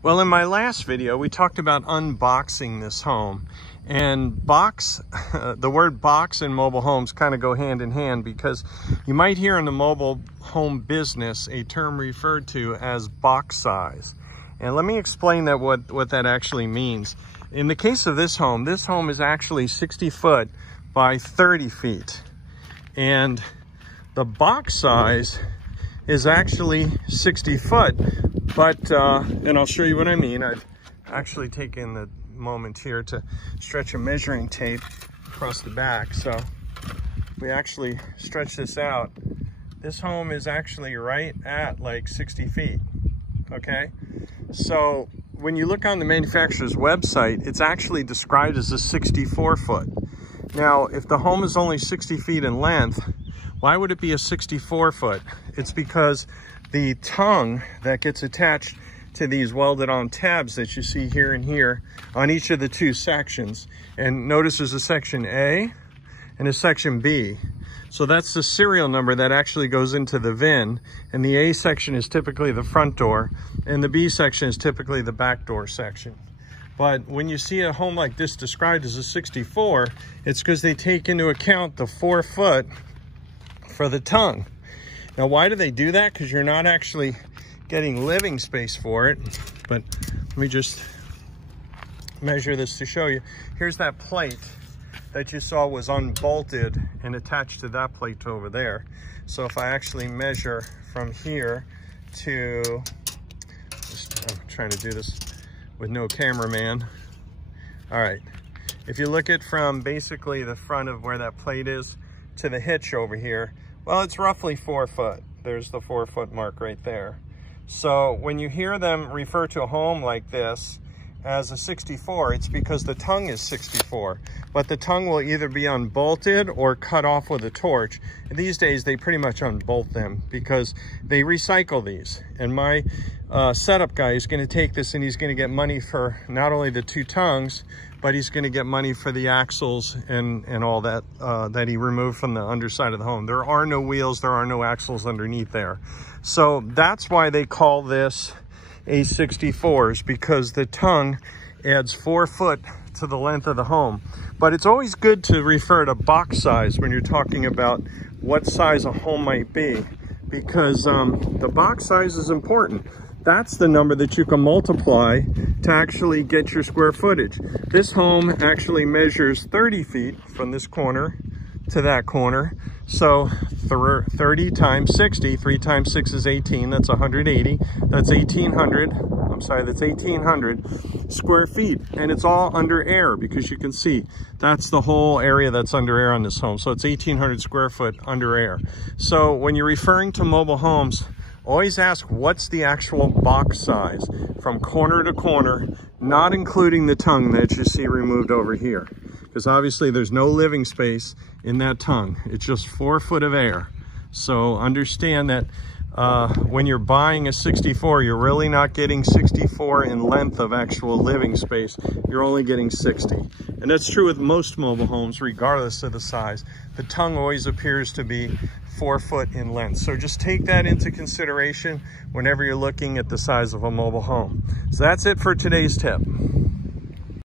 Well, in my last video, we talked about unboxing this home. And the word box and mobile homes kind of go hand in hand, because you might hear in the mobile home business a term referred to as box size. And let me explain that what that actually means. In the case of this home is actually 60 foot by 30 feet. And the box size is actually 60 foot. But, and I'll show you what I mean. I've actually taken the moment here to stretch a measuring tape across the back. So we actually stretch this out. This home is actually right at like 60 feet, okay? So when you look on the manufacturer's website, it's actually described as a 64 foot. Now, if the home is only 60 feet in length, why would it be a 64 foot? It's because the tongue that gets attached to these welded on tabs that you see here and here on each of the two sections. And notice there's a section A and a section B. So that's the serial number that actually goes into the VIN. And the A section is typically the front door, and the B section is typically the back door section. But when you see a home like this described as a 64, it's because they take into account the 4 foot for the tongue. Now, why do they do that? Because you're not actually getting living space for it. But let me just measure this to show you. Here's that plate that you saw was unbolted and attached to that plate over there. So if I actually measure from here to, I'm trying to do this with no cameraman. All right, if you look at from basically the front of where that plate is to the hitch over here, well, it's roughly 4 foot. There's the 4 foot mark right there. So when you hear them refer to a home like this as a 64, it's because the tongue is 64, but the tongue will either be unbolted or cut off with a torch. And these days they pretty much unbolt them because they recycle these. And my setup guy is going to take this and he's going to get money for not only the two tongues, but he's going to get money for the axles and all that that he removed from the underside of the home. There are no wheels, there are no axles underneath there. So that's why they call this a 64, is because the tongue adds 4 foot to the length of the home. But it's always good to refer to box size when you're talking about what size a home might be, because the box size is important. That's the number that you can multiply to actually get your square footage. This home actually measures 30 feet from this corner to that corner. So 30 times 60, 3 times 6 is 18, that's 180. That's 1,800, I'm sorry, that's 1,800 square feet. And it's all under air, because you can see that's the whole area that's under air on this home. So it's 1,800 square foot under air. So when you're referring to mobile homes, always ask what's the actual box size from corner to corner, not including the tongue that you see removed over here. Because obviously there's no living space in that tongue. It's just 4 foot of air. So understand that when you're buying a 64, you're really not getting 64 in length of actual living space. You're only getting 60. And that's true with most mobile homes, regardless of the size. The tongue always appears to be 4 foot in length. So just take that into consideration whenever you're looking at the size of a mobile home. So that's it for today's tip.